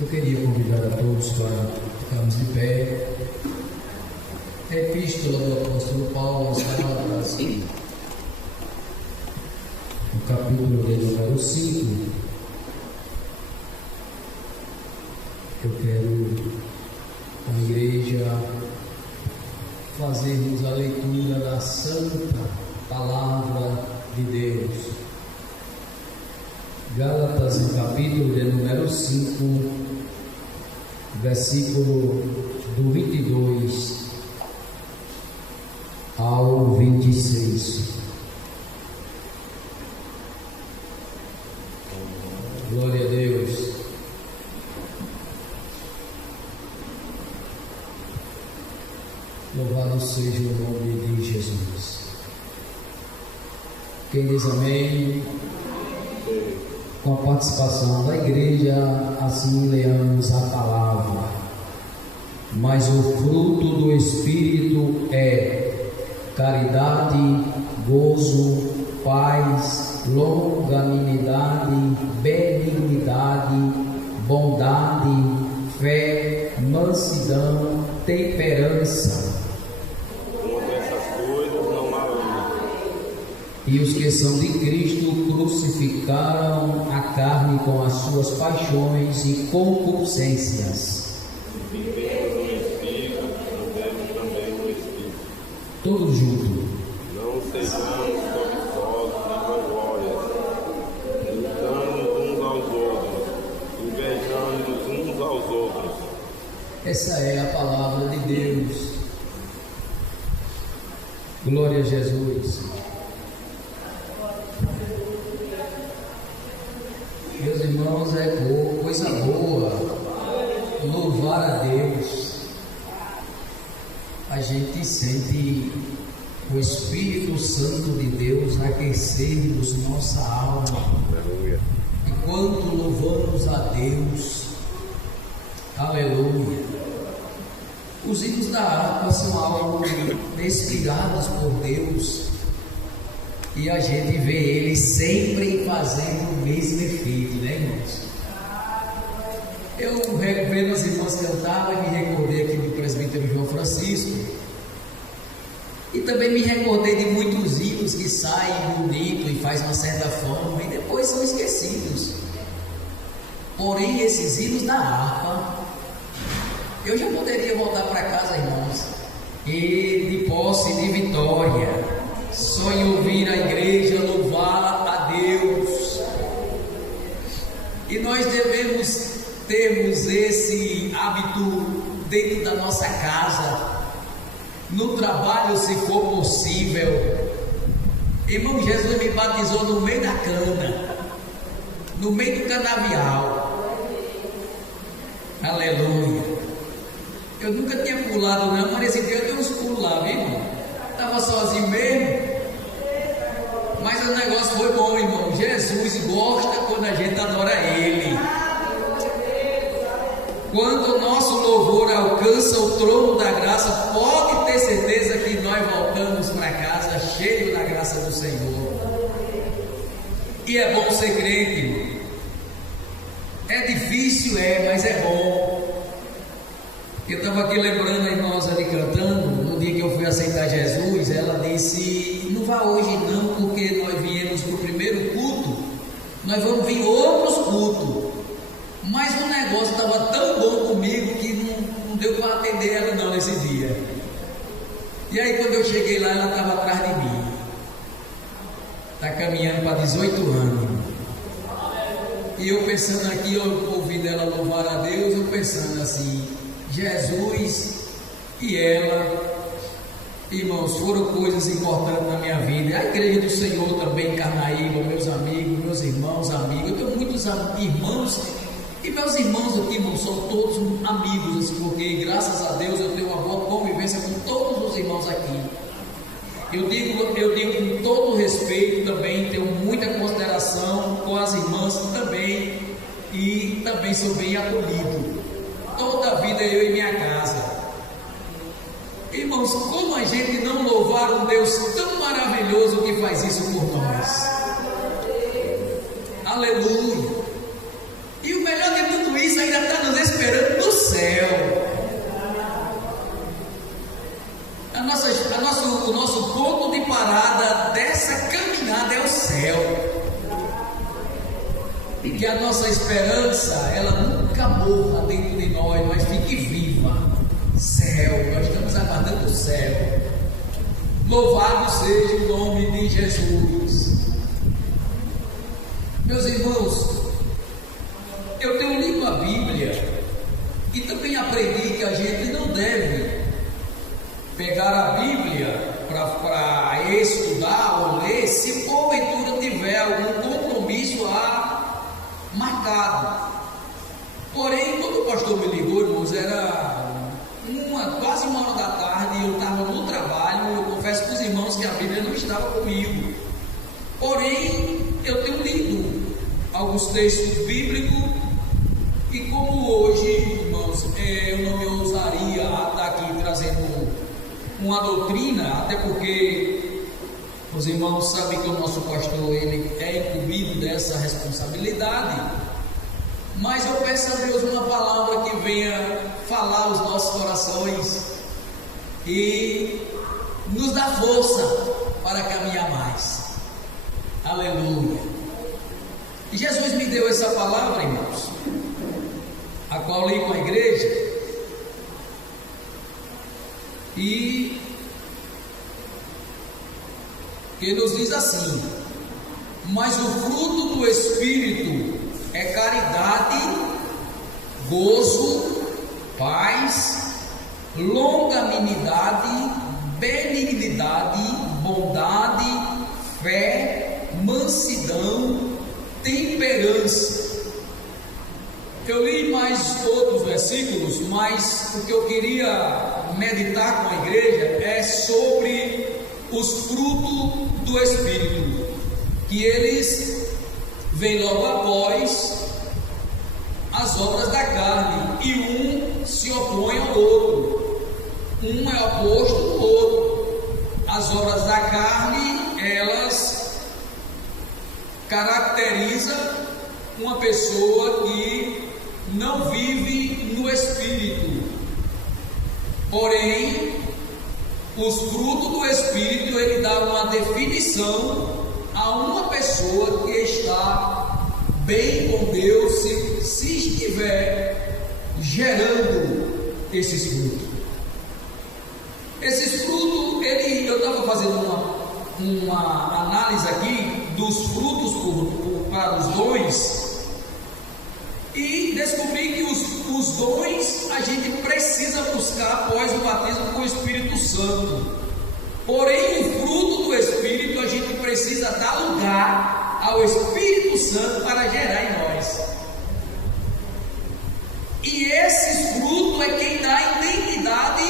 Eu queria convidar a todos para ficarmos de pé. Epístola do apóstolo Paulo aos Gálatas, no capítulo de número 5. Eu quero, com a igreja, fazermos a leitura da santa palavra de Deus. Gálatas, no capítulo de número 5, versículo do 22 ao 26. Glória a Deus. Louvado seja o nome de Jesus. Quem diz amém? Com a participação da igreja, assim leamos a palavra. Mas o fruto do Espírito é caridade, gozo, paz, longanimidade, benignidade, bondade, fé, mansidão, temperança. Contra essas coisas não há lei. E os que são de Cristo crucificaram a carne com as suas paixões e concupiscências. Vivendo no Espírito, andemos também no Espírito. Todos juntos. Não sejamos cobiçosos e vanglórias, lutando uns aos outros, invejando uns aos outros. Essa é a palavra de Deus. Glória a Jesus. Meus irmãos, é coisa boa louvar a Deus. A gente sente o Espírito Santo de Deus aquecer-nos nossa alma. Aleluia. Enquanto louvamos a Deus, aleluia. Os hinos da harpa são algo inspirados por Deus, e a gente vê eles sempre fazendo o mesmo efeito, né, irmãos? Eu vendo as irmãs cantavam e me recordei aqui do presbítero João Francisco, e também me recordei de muitos hinos que saem bonito e faz uma certa fama e depois são esquecidos. Porém, esses hinos da harpa, eu já poderia voltar para casa, irmãos, e de posse de vitória, só em ouvir a igreja louvar a Deus. E nós devemos termos esse hábito dentro da nossa casa, no trabalho, se for possível. Irmão, Jesus me batizou no meio da cana, no meio do canavial. Aleluia. Eu nunca tinha pulado não, mas nesse dia eu dei uns pulos lá, viu, irmão? Estava sozinho mesmo, mas o negócio foi bom, irmão. Jesus gosta quando a gente adora Ele. Quando o nosso louvor alcança o trono da graça, pode ter certeza que nós voltamos para casa cheio da graça do Senhor. E é bom ser crente, irmão. É difícil, mas é bom. Eu estava aqui lembrando a irmã ali cantando, no dia que eu fui aceitar Jesus, ela disse: não vá hoje não, porque nós viemos para o primeiro culto, nós vamos vir outros cultos. Mas o negócio estava tão bom comigo que não deu para atender ela não nesse dia. E aí quando eu cheguei lá, ela estava atrás de mim. Está caminhando para 18 anos. E eu pensando aqui, eu ouvindo ela louvar a Deus, eu pensando assim: Jesus e ela, irmãos, foram coisas importantes na minha vida. A igreja do Senhor também, Carnaíba, meus amigos, meus irmãos, amigos. Eu tenho muitos irmãos, e meus irmãos aqui, irmãos, são todos amigos, assim, porque graças a Deus eu tenho uma boa convivência com todos os irmãos aqui. Eu digo com todo respeito também, tenho muita consideração com as irmãs também, e também sou bem acolhido. Toda a vida eu em minha casa. Irmãos, como a gente não louvar um Deus tão maravilhoso que faz isso por nós? Aleluia. E o melhor de tudo isso ainda está nos que a nossa esperança, ela nunca morra dentro de nós, mas fique viva. Céu, nós estamos aguardando o céu. Louvado seja o nome de Jesus. Meus irmãos, eu tenho lido a Bíblia e também aprendi que a gente não deve pegar a Bíblia para estudar ou ler se porventura tiver algum compromisso marcado. Porém, quando o pastor me ligou, irmãos, era quase 1 hora da tarde, eu estava no trabalho. Eu confesso para os irmãos que a Bíblia não estava comigo, porém eu tenho lido alguns textos bíblicos, e como hoje, irmãos, eu não me ousaria estar aqui trazendo uma doutrina, até porque os irmãos sabem que o nosso pastor, ele é incumbido dessa responsabilidade, mas eu peço a Deus uma palavra que venha falar aos nossos corações e nos dá força para caminhar mais. Aleluia. E Jesus me deu essa palavra, irmãos, a qual li com a igreja, e que nos diz assim: mas o fruto do Espírito é caridade, gozo, paz, longanimidade, benignidade, bondade, fé, mansidão, temperança. Eu li mais outros versículos, mas o que eu queria meditar com a igreja é sobre os frutos do Espírito, que eles vêm logo após as obras da carne, e um se opõe ao outro, um é oposto ao outro. As obras da carne, elas caracterizam uma pessoa que não vive no Espírito. Porém, os frutos do Espírito, ele dá uma definição a uma pessoa que está bem com Deus, se estiver gerando esses frutos. Esses frutos, eu estava fazendo uma análise aqui dos frutos para os dons, e descobri que os dons a gente precisa buscar após o batismo com o Espírito Santo. Porém, o fruto do Espírito a gente precisa dar lugar ao Espírito Santo para gerar em nós. E esse fruto é quem dá identidade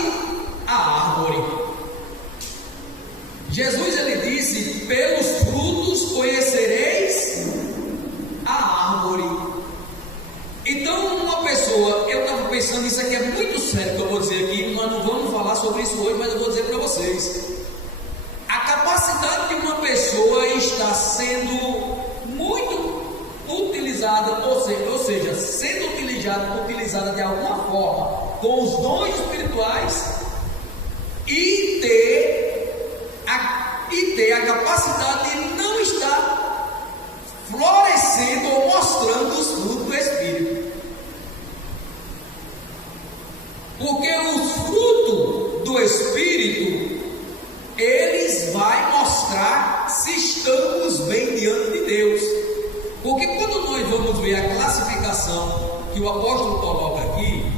à árvore. Jesus, ele disse: pelos frutos conhecereis a árvore. Então, uma pessoa, eu estava pensando, isso aqui é muito sério que eu vou dizer aqui, nós não vamos falar sobre isso hoje, mas eu vou dizer para vocês. A capacidade de uma pessoa está sendo muito utilizada, ou seja, sendo utilizada de alguma forma com os dons espirituais, e ter a capacidade de não estar florescendo ou mostrando os frutos do Espírito. Porque os frutos do Espírito, eles vão mostrar se estamos bem diante de Deus. Porque quando nós vamos ver a classificação que o apóstolo coloca aqui,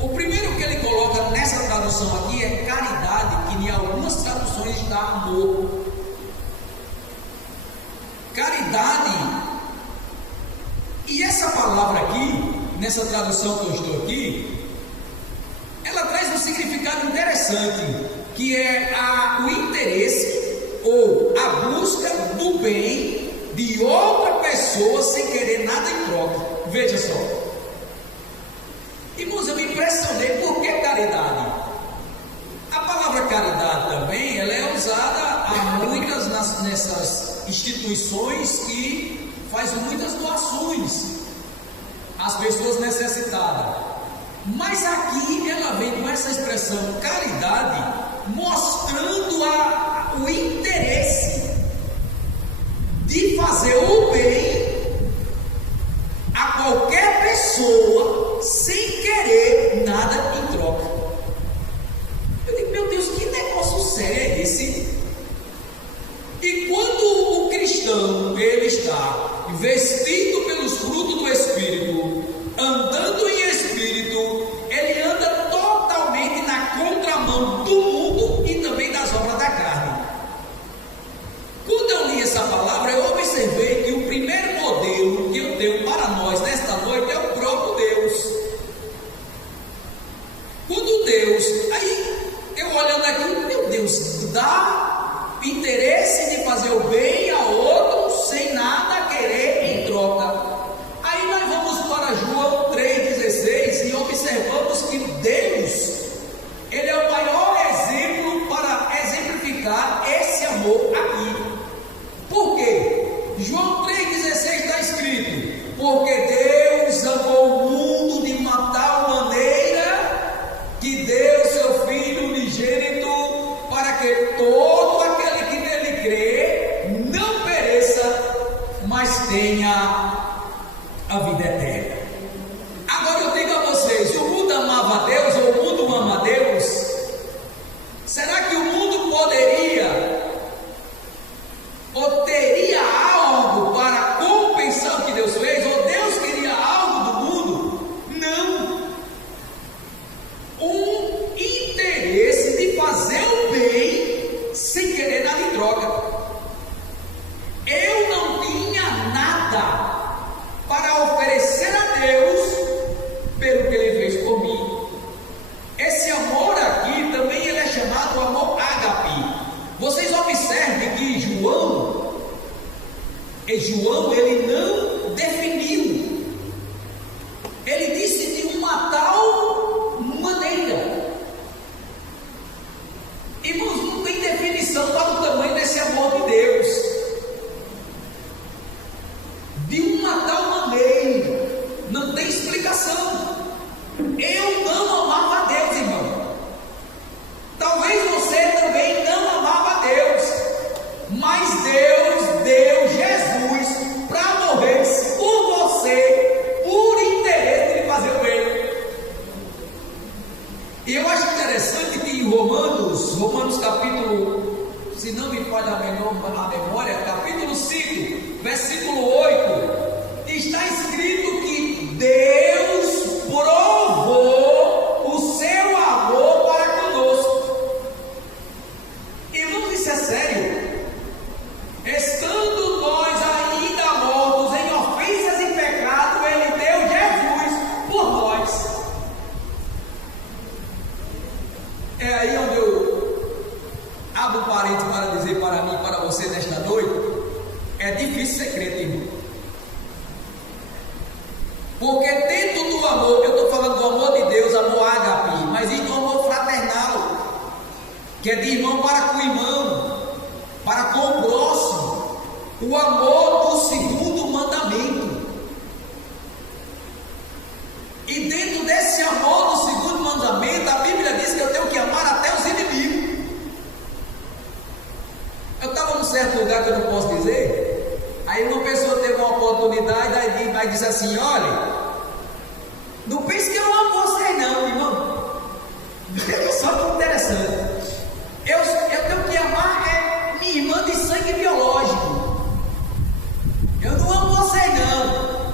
o primeiro que ele coloca nessa tradução aqui é caridade, que em algumas traduções está amor. Caridade, e essa palavra aqui, nessa tradução que eu estou aqui, ela traz um significado interessante, que é o interesse ou a busca do bem de outra pessoa sem querer nada em troca. Veja só, irmãos, eu me impressionei. Por que caridade? A palavra caridade também, ela é usada há muitas nessas instituições que fazem muitas doações às pessoas necessitadas. Mas aqui ela vem com essa expressão caridade, mostrando o interesse de fazer o bem andando em espírito, ele anda totalmente na contramão do mundo e também das obras da carne. Quando eu li essa palavra, eu observei que o primeiro modelo que eu tenho para nós nesta noite é o próprio Deus. Quando Deus, aí eu olhando aqui, meu Deus, dá interesse de fazer o bem a outro sem nada querer em troca. Aí nós vamos para João 3,16 e observamos que Deus, ele é o maior exemplo para exemplificar esse amor aqui. Por quê? João 3,16 está escrito: porque Deus amou o mundo de uma tal maneira que deu seu Filho unigênito, para que todo aquele que nele crê não pereça, mas tenha a vida eterna. Agora eu digo a vocês: o mundo amava a Deus ou o mundo ama a Deus? Será que o mundo poderia ou teria algo para compensar o que Deus fez? Ou Deus queria algo do mundo? Não. Um interesse de fazer o bem sem querer nada em troca. Eu não tinha nada para oferecer a Deus pelo que Ele fez por mim. Esse amor aqui também ele é chamado amor ágape. Vocês observem que João ele não definiu. Ele disse de uma tal maneira. Irmãos, não tem definição para o tamanho desse amor de Deus. De uma tal maneira, não tem explicação. Eu não amava a Deus, irmão. Talvez você também não amava a Deus, mas Deus deu Jesus para morrer por você, por interesse de fazer o bem. E eu acho interessante que em Romanos capítulo, se não me falha a memória, capítulo 5, versículo 8, está escrito que Deus provou o seu amor para conosco. Irmãos, isso é sério. Estando nós ainda mortos em ofensas e pecado, Ele deu Jesus por nós. É aí onde eu abro um parênteses para dizer para mim e para você nesta noite: é difícil ser crente, irmão. Porque dentro do amor, eu estou falando do amor de Deus, amor ágape, mas existe um amor fraternal, que é de irmão para com irmão, para com o próximo, o amor do segundo mandamento. E dentro desse amor do segundo mandamento, a Bíblia diz que eu tenho que amar até os inimigos. Eu estava num certo lugar que eu não posso dizer, aí uma pessoa teve uma oportunidade, aí disse assim: olha, não pense que eu não amo você não, irmão. Só que interessante, eu tenho que amar minha irmã de sangue biológico. Eu não amo você não.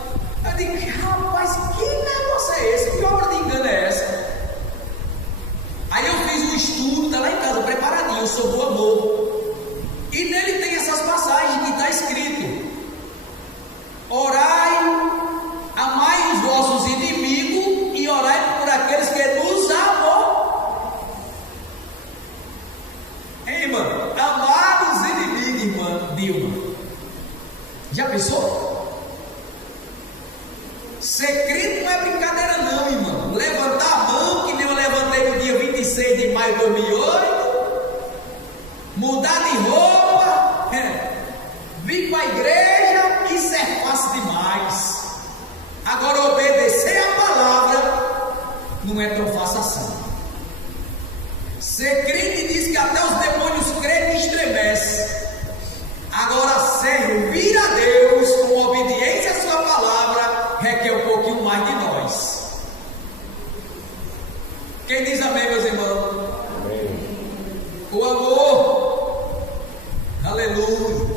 Eu digo: rapaz, que negócio é esse? Que obra de engano é essa? Aí eu fiz um estudo, está lá em casa preparadinho, sobre o amor. E nele tem essas passagens que está escrito: orai, amai os vossos inimigos e orai por aqueles que nos amam. Ei, irmã, amar os inimigos, irmã Dilma. Já pensou? Ser crente não é brincadeira não, irmão. Levantar a mão, que nem eu levantei no dia 26 de maio de 2008. Mudar de roupa, vir para a igreja, isso é fácil demais. Agora, obedecer a palavra não é tão fácil assim. Ser crente diz que até os demônios creem e estremecem. Agora, servir a Deus com obediência à sua palavra requer um pouquinho mais de nós. Quem diz amém, meus irmãos? Amém. O amor, aleluia.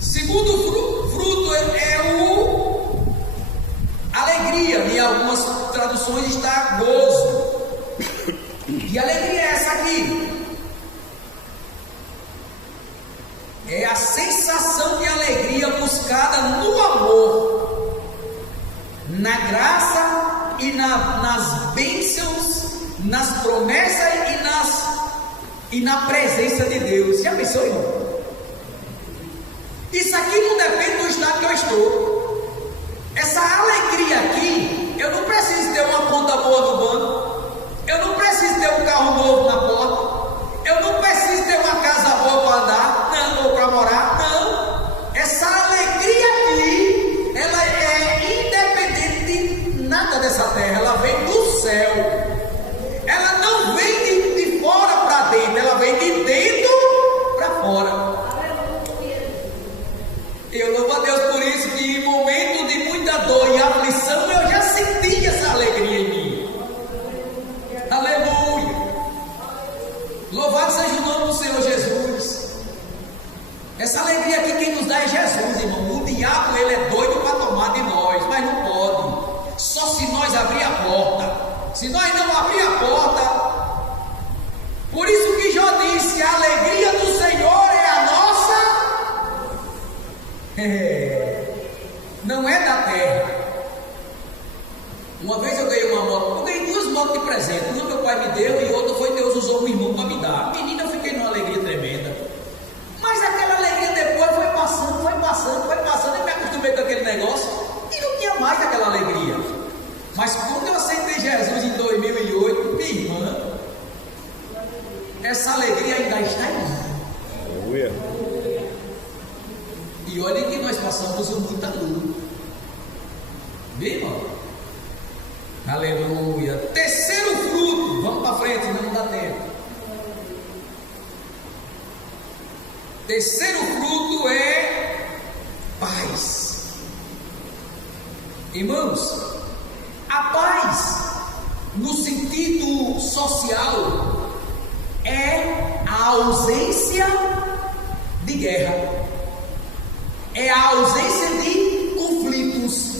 Segundo fruto é o na graça e nas bênçãos, nas promessas e na presença de Deus. Já pensou, irmão? Isso aqui não depende do estado que eu estou. Essa alegria aqui, eu não preciso ter uma conta boa no banco, eu não preciso ter um carro novo na porta, eu não preciso ter uma casa boa para andar, não, ou para morar, não. Essa alegria aqui, ela é independente de nada dessa terra, ela vem do céu. Ela não vem de fora para dentro, ela vem de dentro para fora. Eu louvo a Deus por isso, que em momento de muita dor e aflição eu já senti essa alegria em mim. Aleluia! Louvado seja o nome do Senhor Jesus. Essa alegria aqui quem nos dá é Jesus, irmão. O diabo, ele é doido para tomar de nós, mas não pode. Só se nós abrir a porta. Se nós não abrir a porta. Por isso que Jó disse: a alegria do Senhor é a nossa. Não é da terra. Uma vez eu ganhei uma moto, eu ganhei 2 motos de presente. Uma meu pai me deu e outra foi Deus usou o irmão para me dar. Menina, eu fiquei numa alegria tremenda. Mas aquela alegria depois foi passando, eu me acostumei com aquele negócio e não tinha mais aquela alegria. Mas quando eu aceitei Jesus em 2008, minha irmã, essa alegria ainda está em mim. Aleluia. E olha que nós passamos muita luta. Bem, irmão? Aleluia. Terceiro fruto. Vamos para frente, senão não dá tempo. Terceiro fruto é paz. Irmãos, a paz, no sentido social, é a ausência de guerra. É a ausência de conflitos.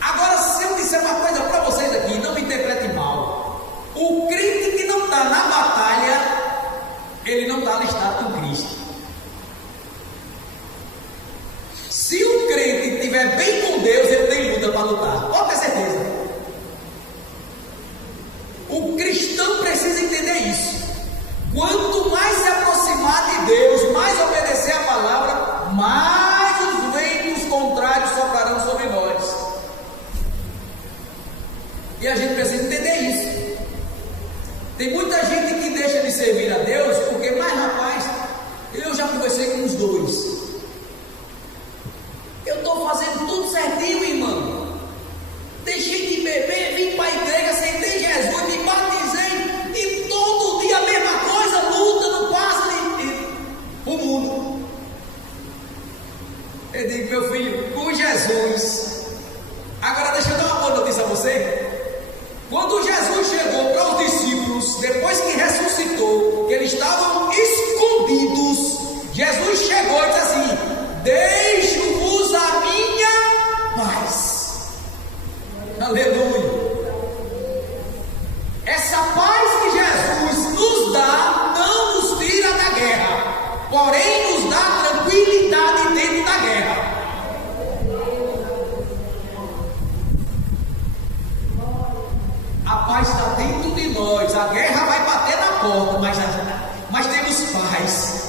Agora, se eu disser uma coisa para vocês aqui, não me interpretem mal. O crente que não está na batalha, ele não está alistado com Cristo. Se o crente estiver bem com Deus, ele tem luta para lutar. Pode ter certeza. O cristão precisa entender isso. Quanto mais se aproximar de Deus, mais obedecer a palavra, mais os ventos contrários soprarão sobre nós. E a gente precisa entender isso. Tem muita gente que deixa de servir a Deus porque, mas rapaz, eu já conversei com os dois. Eu estou fazendo tudo certinho, irmão. Deixei de beber, vim para a igreja, aceitei Jesus, me batizei e todo dia a mesma coisa, luta, não passa o mundo. Eu digo, meu filho, com Jesus. Agora deixa eu dar uma boa notícia a você. Quando Jesus chegou para os discípulos, depois que ressuscitou, que eles estavam escondidos, Jesus chegou e disse assim: deixo-vos a minha paz. Aleluia. Essa paz que Jesus nos dá, não nos tira da guerra, porém nos dá tranquilidade dentro da guerra. A paz está dentro de nós. A guerra vai bater na porta, mas temos paz.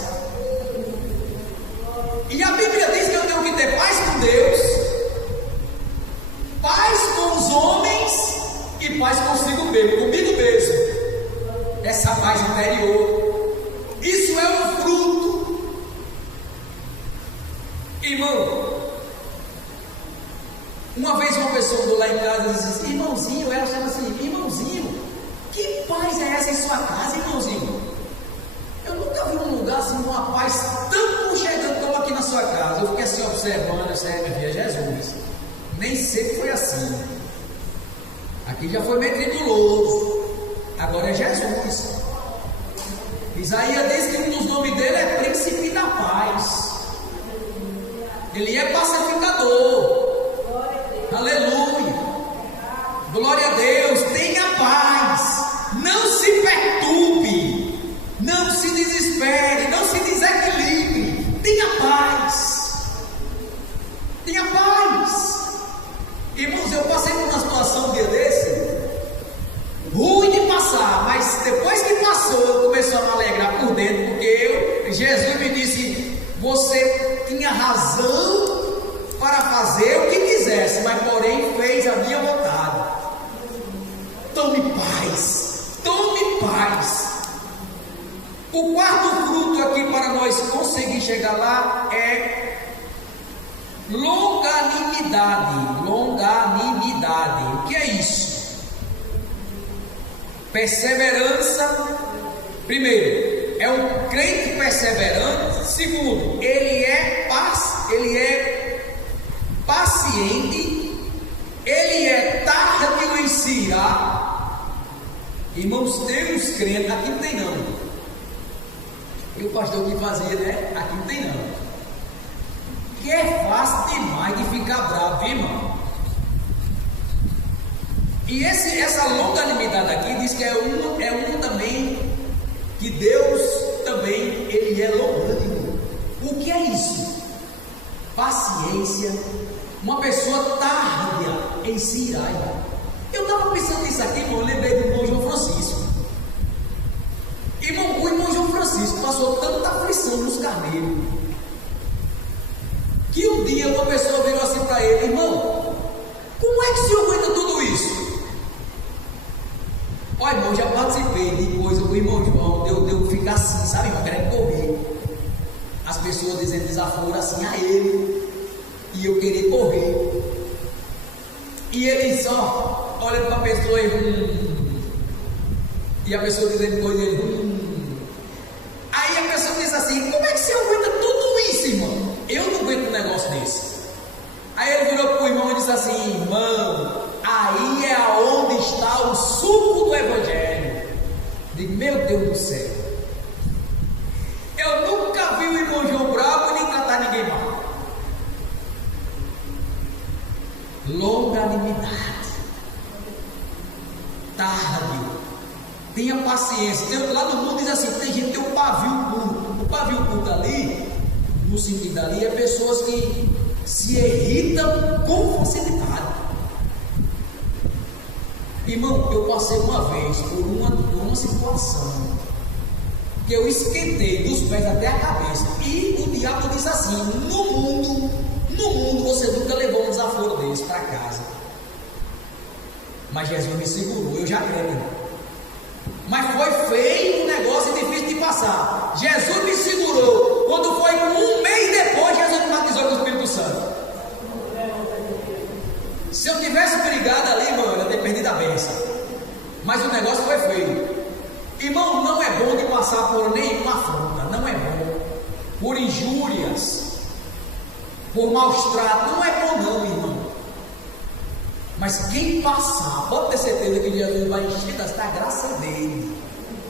E a Bíblia diz que eu tenho que ter paz com Deus, paz com os homens e paz consigo mesmo, comigo mesmo. Essa paz interior, isso é um fruto. Irmão, uma vez uma pessoa andou lá em casa e disse assim: irmãozinho, ela chama assim: irmãozinho, que paz é essa em sua casa, irmãozinho? Eu nunca vi um lugar assim, uma paz tão chegando como aqui na sua casa. Eu fiquei assim observando, eu disse: minha filha, Jesus. Nem sempre foi assim. Aqui já foi meio tribuloso, agora é Jesus. Isaías diz que um dos nomes dele é Príncipe da Paz. Ele é pacificador. Aleluia. Glória a Deus. Tenha paz. Não se perturbe. Não se desespere. Não se desequilibre. Tenha paz. Tenha paz. Irmãos, eu passei por uma situação um dia desse, ruim de passar, mas depois que passou, eu comecei a me alegrar por dentro, porque Jesus me disse: você tinha razão para fazer o que quisesse, mas porém fez a minha vontade. Tome paz, tome paz. O quarto fruto aqui para nós conseguir chegar lá é longanimidade. Longanimidade. O que é isso? Perseverança. Primeiro, é um crente perseverante. Segundo, ele é paciente. Ele é tardio em se irar. Irmãos, tem uns crentes, aqui não tem não. E o pastor que fazia, né? Aqui não tem não. Que é fácil demais de ficar bravo, irmão. E essa longanimidade aqui diz que é um também, que Deus também, ele é longânimo. O que é isso? Paciência. Uma pessoa tardia em se irar. Eu estava pensando nisso aqui, irmão, eu lembrei do irmão João Francisco. Irmão, o irmão João Francisco passou tanta aflição nos carneiros, que um dia uma pessoa virou assim para ele: irmão, como é que o senhor aguenta tudo isso? Olha, irmão, já participei de coisa com o irmão João, deu ficar assim, sabe, irmão, querendo correr. As pessoas dizendo desaforo assim a ele, e eu queria correr. E ele só olhando para a pessoa e a pessoa dizendo coisa dele. Aí a pessoa diz assim: como é que você aguenta tudo isso, irmão? Eu não aguento um negócio desse. Aí ele virou para o irmão e disse assim: irmão, aí é aonde está o suco do evangelho. Digo: meu Deus do céu, eu nunca vi o irmão João bravo nem tratar ninguém mal. Longanimidade, tardio, tenha paciência. Lá no mundo diz assim: tem gente que tem um pavio curto. O pavio curto ali, no sentido ali, é pessoas que se irritam com facilidade. Irmão, eu passei uma vez por uma situação que eu esquentei dos pés até a cabeça, e o diabo disse assim: no mundo você nunca levou um desaforo desse para casa. Mas Jesus me segurou, eu já creio. Mas foi feio, um negócio difícil de passar. Jesus me segurou. Quando foi um mês depois, Jesus me batizou com o Espírito Santo. Se eu tivesse brigado ali, irmão, eu ia ter perdido a bênção. Mas o negócio foi feio. Irmão, não é bom de passar por nenhuma afronta. Não é bom. Por injúrias, por maus tratos. Não é bom não, irmão. Mas quem passar, pode ter certeza que Jesus vai encher da graça dele.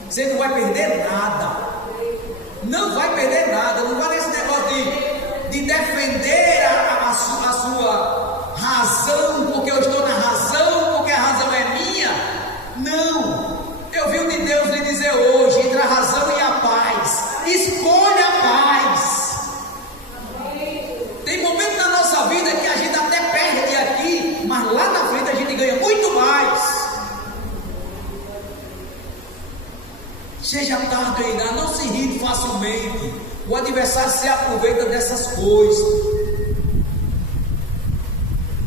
Você não vai perder nada. Não vai perder nada. Não vai nesse negócio de defender a sua razão, porque eu estou na razão, porque a razão é minha. Não. Eu vi o de Deus lhe dizer hoje: entre a razão e a paz, escolha a paz. Tem momentos na nossa vida que a gente até perde aqui, mas lá na frente a gente ganha muito mais. Seja tardio em irar, não se irrite facilmente. O adversário se aproveita dessas coisas.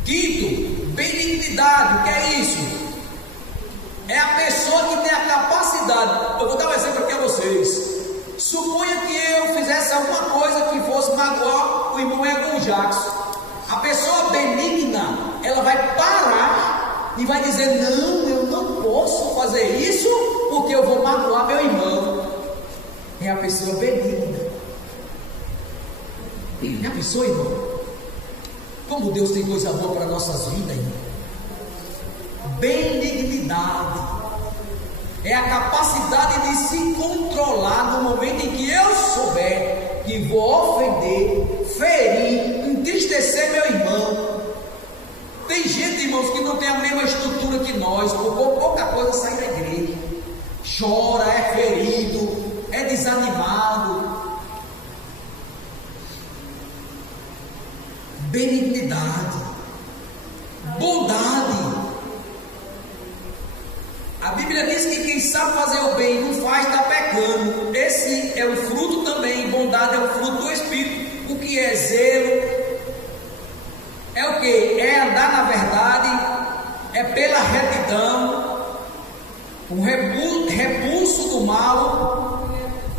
Quinto, benignidade. O que é isso? É a pessoa que tem a capacidade. Eu vou dar um exemplo aqui a vocês. Suponha que eu fizesse alguma coisa que fosse magoar o irmão Egon Jackson. A pessoa benigna, ela vai parar e vai dizer: não, eu não posso fazer isso, porque eu vou magoar meu irmão. É a pessoa benigna. É a pessoa, irmão. Como Deus tem coisa boa para nossas vidas, irmão. Benignidade é a capacidade de se controlar no momento em que eu souber que vou ofender, ferir, entristecer meu irmão. Tem gente, irmãos, que não tem a mesma estrutura que nós, por pouca coisa sai da igreja, chora, é ferido, é desanimado. Benignidade, sabe fazer o bem e não faz, está pecando. Esse é o fruto também. Bondade é o fruto do Espírito. O que é zelo? É o que? É andar na verdade, é pela retidão, o repulso do mal,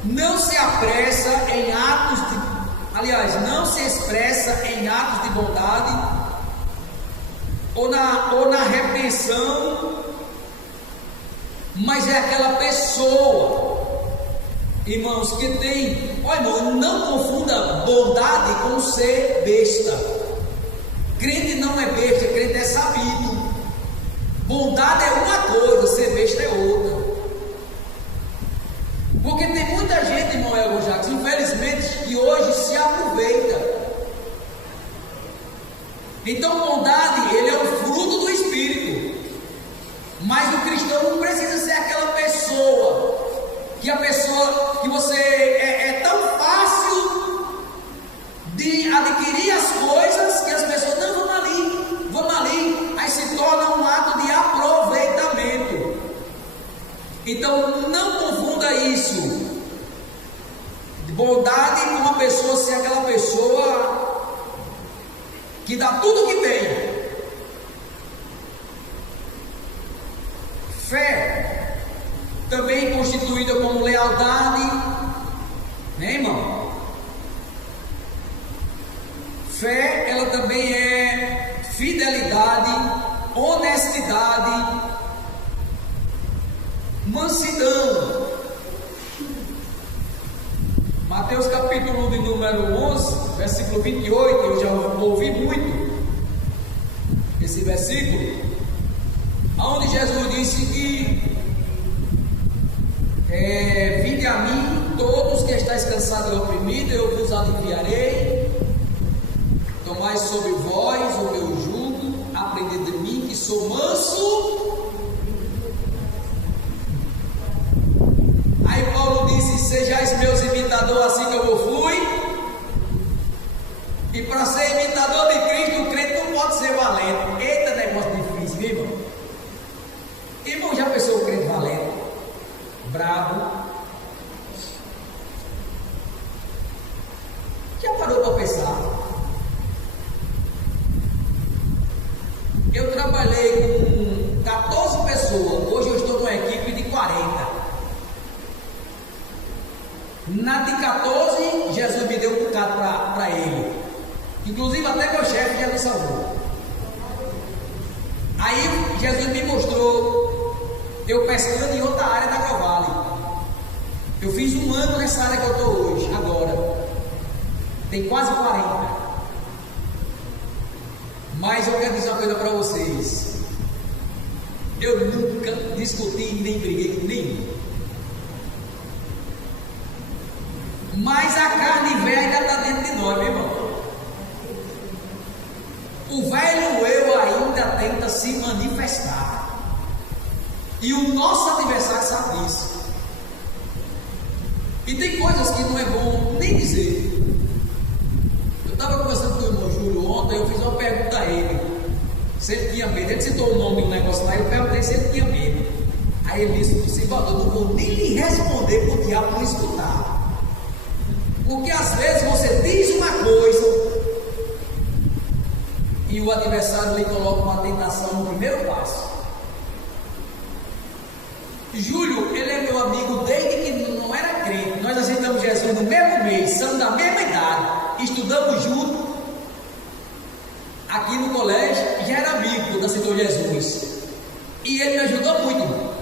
não se apressa em atos de, aliás, não se expressa em atos de bondade, ou na repreensão, mas é aquela pessoa, irmãos, que tem, olha irmão, não confunda bondade com ser besta. Crente não é besta, crente é sabido. Bondade é uma coisa, ser besta é outra. Porque tem muita gente, irmão Elgo Jacques, infelizmente, que hoje se aproveita. Então, bondade, ele é o fruto do Espírito. Mas o cristão não precisa ser aquela pessoa, que você é tão fácil de adquirir as coisas que as pessoas não vamos ali, aí se torna um ato de aproveitamento. Então não confunda isso, bondade com uma pessoa ser aquela pessoa que dá tudo que tem. Fé também constituída como lealdade, né, irmão? Fé, ela também é fidelidade, honestidade, mansidão. Mateus capítulo de número 11, versículo 28, eu já ouvi muito esse versículo, onde Jesus disse que vinde a mim, todos que estáis cansados e oprimidos, eu vos aliviarei. Tomai sobre vós o meu jugo, aprendei de mim, que sou manso. Aí Paulo disse: sejais meus imitadores, assim como eu fui. E para ser imitador de Cristo, o crente não pode ser valente. Eita, negócio difícil, viu, irmão? Irmão, já pensou o crente valente? Bravo? Já parou para pensar? Eu trabalhei com 14 pessoas, hoje eu estou numa equipe de 40. Na de 14, Jesus me deu um bocado para ele. Inclusive até meu chefe já me salvou. Aí Jesus me mostrou eu pescando em outra área da Cavale. Eu fiz 1 ano nessa área que eu estou hoje, agora. Tem quase 40. Mas eu quero dizer uma coisa para vocês. Eu nunca discuti nem briguei com nenhum. Mas a carne velha ainda está dentro de nós, meu irmão. O velho eu ainda tenta se manifestar. E o nosso adversário sabe disso. E tem coisas que não é bom nem dizer. Eu estava conversando com o irmão Júlio ontem, eu fiz uma pergunta a ele, se ele tinha medo. Ele citou o nome do negócio lá, eu perguntei se ele tinha medo. Aí ele disse: Silvador, não vou nem lhe responder para o diabo não escutar. Porque às vezes você diz uma coisa e o adversário lhe coloca uma tentação no primeiro passo. Júlio, ele é meu amigo desde que não era crente. Nós aceitamos Jesus no mesmo mês, somos da mesma idade, estudamos juntos aqui no colégio, já era amigo quando aceitou Jesus. E ele me ajudou muito.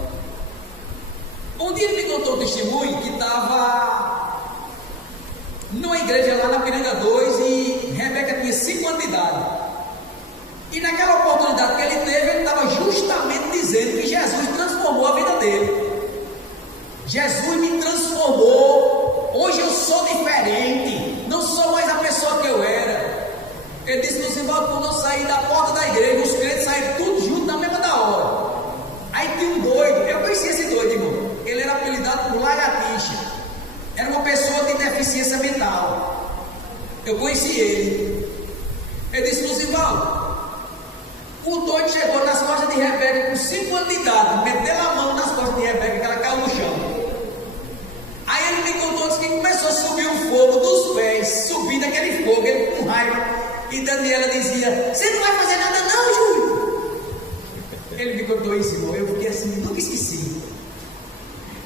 Um dia ele me contou um testemunho que estava numa igreja lá na Piranga 2 e Rebeca tinha 5 anos de idade. E naquela oportunidade que ele teve, ele estava justamente dizendo que Jesus transformou a vida dele. Jesus me transformou. Hoje eu sou diferente. Não sou mais a pessoa que eu era. Ele disse no Simval, quando eu saí da porta da igreja, os crentes saíram tudo junto na mesma da hora. Aí tinha um doido. Eu conheci esse doido, irmão. Ele era apelidado por lagartixa. Era uma pessoa de deficiência mental. Eu conheci ele. Ele disse no Simval, o doido chegou nas costas de Rebeca com 5 anos de idade, meteu a mão nas costas de Rebeca, que ela caiu que começou a subir um fogo dos pés, subindo aquele fogo, ele com raiva. E Daniela dizia: você não vai fazer nada não, Júlio? Ele me contou isso, irmão. Eu fiquei assim, nunca esqueci.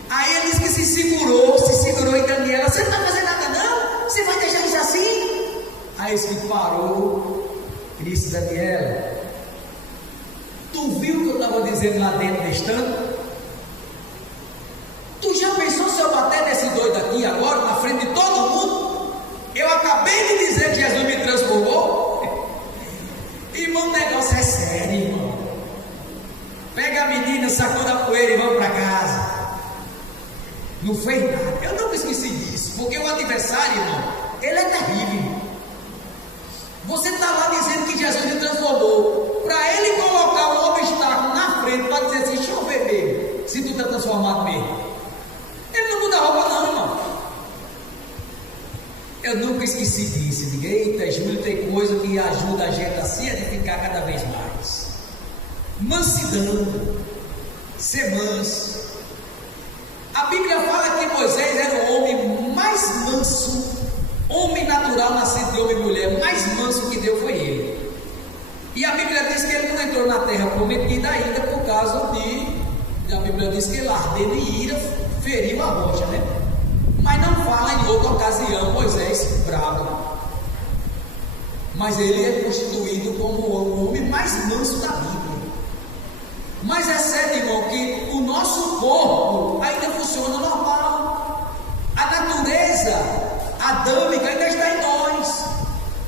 Aí ele disse que se segurou em Daniela: você não vai fazer nada não? Você vai deixar isso assim? Aí ele que parou e disse: Daniela, tu viu o que eu estava dizendo lá dentro desse tanto? Tu já pensou se eu bater nesse doido aqui agora, na frente de todo mundo? Eu acabei de dizer que Jesus me transformou. Irmão, o negócio é sério, irmão. Pega a menina, sacuda a poeira e vamos para casa. Não fez nada. Eu não me esqueci disso, porque o adversário, irmão, ele é terrível. Você está lá dizendo que Jesus me transformou, para ele colocar um obstáculo na frente para dizer assim: deixa eu ver mesmo, se tu está transformado mesmo. Ele não muda a roupa não, irmão. Eu nunca esqueci disso. Digo: eita, Júlio, tem coisa que ajuda a gente a se edificar cada vez mais. Mansidão, ser manso. A Bíblia fala que Moisés era o homem mais manso, homem natural, nascido de homem e mulher, mais manso que Deus foi ele. E a Bíblia diz que ele não entrou na terra prometida ainda por causa a Bíblia diz que ele, ardendo em ira, feriu a rocha, né? Mas não fala em outra ocasião Moisés bravo. Mas ele é constituído como o homem mais manso da Bíblia. Mas é certo, irmão, que o nosso corpo ainda funciona normal. A natureza adâmica ainda está em nós.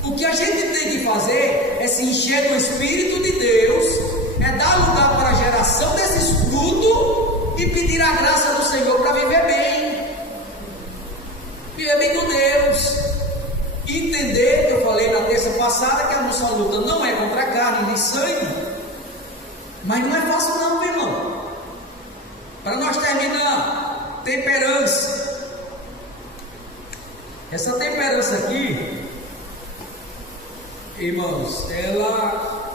O que a gente tem que fazer é se encher do Espírito de Deus, é dar lugar para a geração desses frutos e pedir a graça do Senhor para viver bem. Viver bem com Deus. Entender, que eu falei na terça passada, que a nossa luta não é contra a carne nem sangue. Mas não é fácil não, meu irmão. Para nós terminar, temperança. Essa temperança aqui, irmãos, ela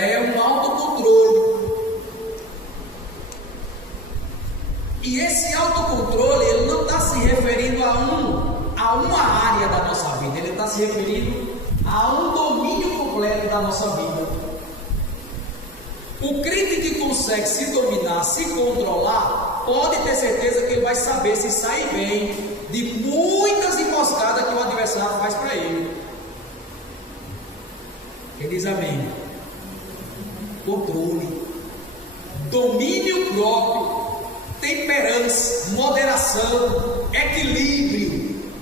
é um autocontrole. E esse autocontrole, ele não está se referindo a uma área da nossa vida. Ele está se referindo a um domínio completo da nossa vida. O crente que consegue se dominar, se controlar, pode ter certeza que ele vai saber se sair bem de muitas emboscadas que o adversário faz para ele. Ele diz amém. Controle, domínio próprio, temperança, moderação, equilíbrio.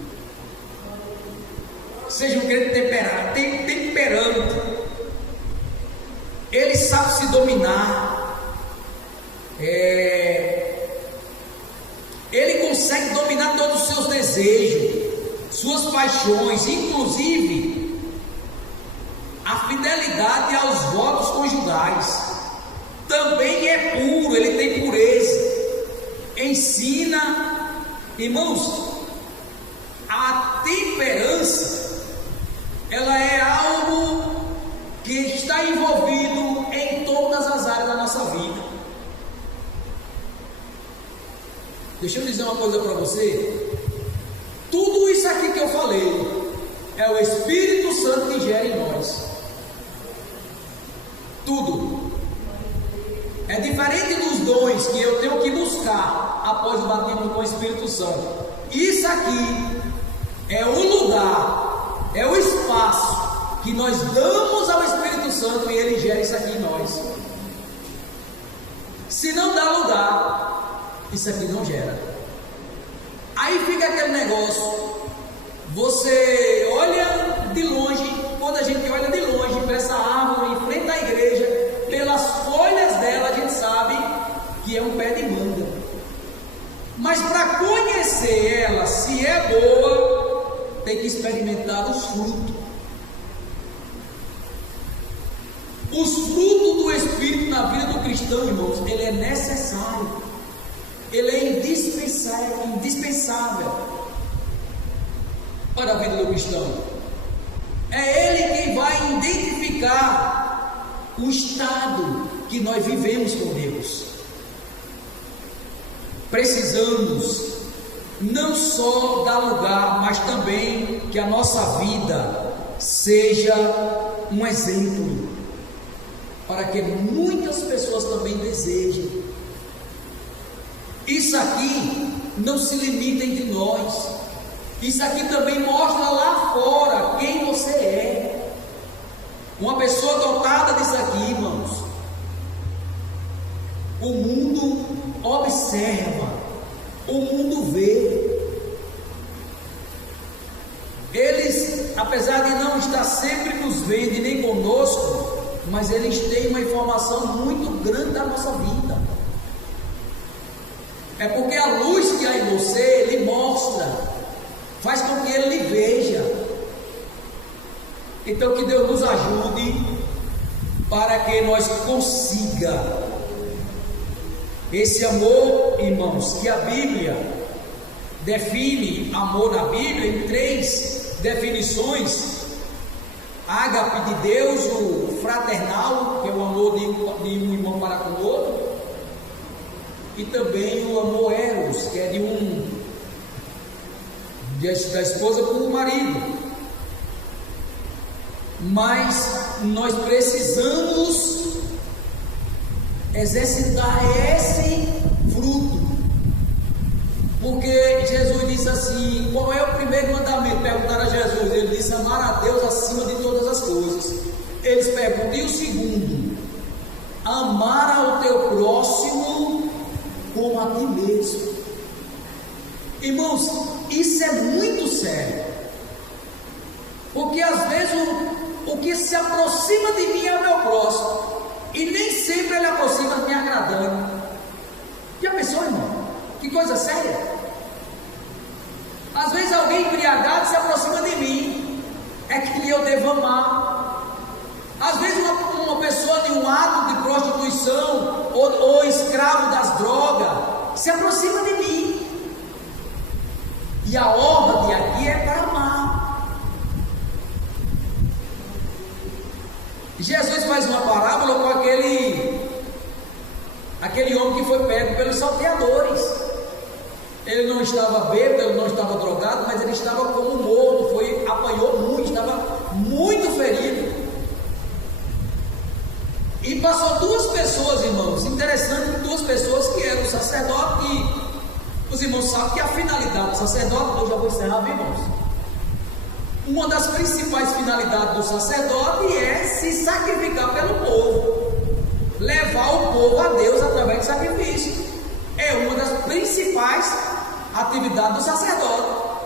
Seja um crente temperante. Ele sabe se dominar. Ele consegue dominar todos os seus desejos, suas paixões, inclusive a fidelidade aos votos conjugais. Também é puro, ele tem pureza. Ensina, irmãos, a temperança, ela é algo que está envolvido em todas as áreas da nossa vida. Deixa eu dizer uma coisa para você. Tudo isso aqui que eu falei é o Espírito Santo que gera em nós. Tudo. É diferente dos dons que eu tenho que buscar após o batismo com o Espírito Santo. Isso aqui é o lugar, é o espaço que nós damos ao Espírito Santo e ele gera isso aqui em nós. Se não dá lugar, isso aqui não gera. Aí fica aquele negócio. Você olha de longe, quando a gente olha de longe para essa árvore em frente à igreja, pelas folhas dela a gente sabe que é um pé de manga. Mas para conhecer ela, se é boa, tem que experimentar os frutos. Os frutos do Espírito na vida do cristão, irmãos, ele é necessário, ele é indispensável para a vida do cristão. É ele quem vai identificar o estado que nós vivemos com Deus. Precisamos não só dar lugar, mas também que a nossa vida seja um exemplo, para que muitas pessoas também desejem. Isso aqui não se limita entre nós, isso aqui também mostra lá fora quem você é. Uma pessoa dotada disso aqui, irmãos, o mundo observa, o mundo vê. Eles, apesar de não estar sempre nos vendo e nem conosco, mas eles têm uma informação muito grande da nossa vida. É porque a luz que há em você, ele mostra, faz com que ele lhe veja. Então que Deus nos ajude para que nós consiga esse amor, irmãos, que a Bíblia define amor na Bíblia em 3 definições: ágape de Deus, o fraternal, que é o amor de um irmão para com o outro, e também o amor eros, que é da esposa com o marido. Mas nós precisamos exercitar esse fruto, porque Jesus disse assim: qual é o primeiro mandamento? Perguntaram a Jesus. Ele disse: amar a Deus acima de todas as coisas. Eles perguntam: e o segundo? Amar ao teu próximo como a ti mesmo. Irmãos, isso é muito sério, porque às vezes o que se aproxima de mim é o meu próximo, e nem sempre ele aproxima me agradando. Já pensou, irmão? Que coisa séria. Às vezes alguém embriagado se aproxima de mim, é que eu devo amar. Às vezes uma pessoa de um ato de prostituição ou escravo das drogas se aproxima de mim, e a ordem aqui é para amar. Jesus faz uma parábola com aquele homem que foi pego pelos salteadores. Ele não estava bêbado, ele não estava drogado, mas ele estava como morto, apanhou muito, estava muito ferido. E passou 2 pessoas, irmãos, interessante, 2 pessoas que eram sacerdote, e os irmãos sabem que a finalidade do sacerdote, eu já vou encerrar, irmãos. Uma das principais finalidades do sacerdote é se sacrificar pelo povo, levar o povo a Deus através de sacrifício. É uma das principais atividades do sacerdote.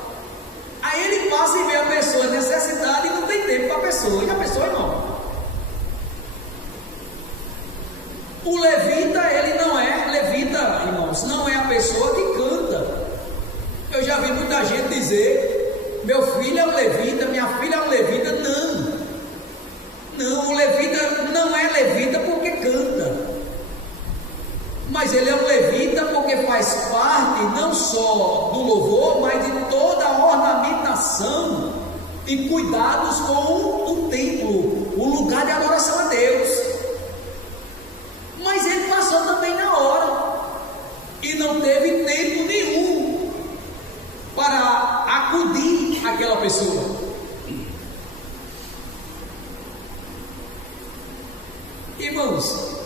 Aí ele passa e vê a pessoa necessitada e não tem tempo para a pessoa. E a pessoa, irmão, o levita, ele não é levita, irmãos, não é a pessoa que canta. Eu já vi muita gente dizer: meu filho é um levita, minha filha é um levita. Não, o levita não é levita porque canta, mas ele é um levita porque faz parte não só do louvor, mas de toda a ornamentação e cuidados com o templo, o lugar de adoração a Deus. Mas ele passou também na hora e não teve tempo nenhum para acudir aquela pessoa. Irmãos,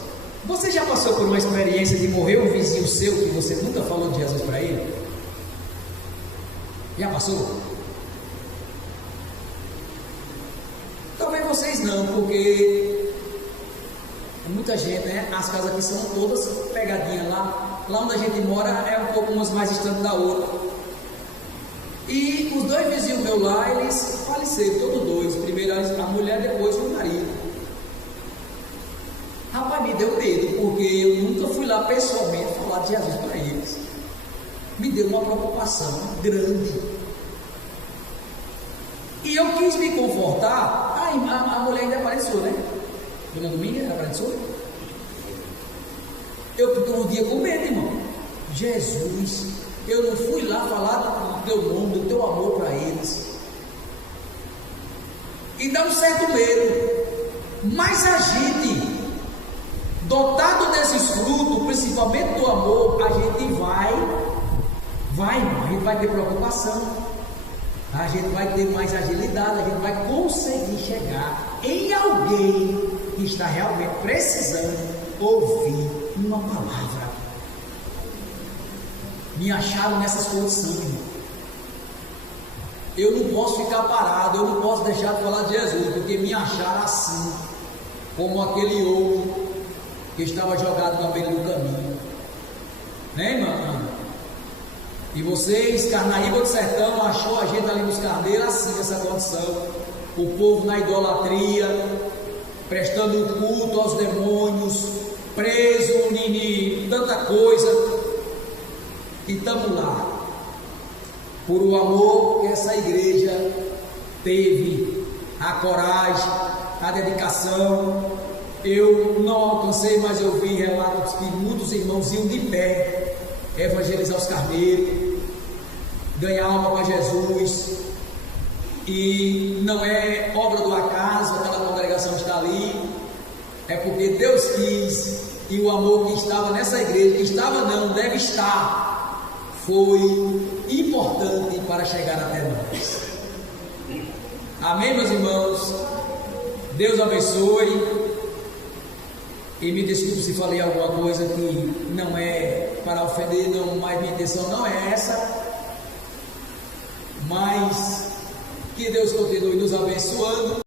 você já passou por uma experiência de morrer um vizinho seu que você nunca falou de Jesus para ele? Já passou? Talvez vocês não, porque muita gente, né? As casas aqui são todas pegadinhas. Lá onde a gente mora é um pouco umas mais distantes da outra. E os 2 vizinhos meus lá, eles faleceram, todos 2. Primeiro a mulher, depois o marido. Rapaz, me deu medo, porque eu nunca fui lá pessoalmente falar de Jesus para eles. Me deu uma preocupação grande. E eu quis me confortar. A mulher ainda apareceu, né? Dona Dominga apareceu? Eu fiquei um dia com medo, irmão. Jesus, eu não fui lá falar do teu nome, do teu amor para eles. E dá um certo medo. Mas a gente, dotado desses frutos, principalmente do amor, a gente vai a gente vai ter preocupação, a gente vai ter mais agilidade, a gente vai conseguir chegar em alguém que está realmente precisando ouvir uma palavra. Me acharam nessas condições, irmão. Eu não posso ficar parado, eu não posso deixar de falar de Jesus, porque me acharam assim, como aquele outro que estava jogado na beira do caminho, né, irmão? E vocês, Carnaíba do Sertão, achou a gente ali nos Carneiros assim, nessa condição, o povo na idolatria, prestando culto aos demônios, preso em tanta coisa, e estamos lá, por o amor que essa igreja teve, a coragem, a dedicação. Eu não alcancei, mas eu vi relatos que muitos irmãos iam de pé evangelizar os carneiros, ganhar alma para Jesus, e não é obra do acaso aquela congregação está ali, é porque Deus quis, e o amor que estava nessa igreja, que estava não, deve estar, foi importante para chegar até nós. Amém, meus irmãos? Deus abençoe. E me desculpe se falei alguma coisa que não é para ofender, não, mas minha intenção não é essa. Mas que Deus continue nos abençoando.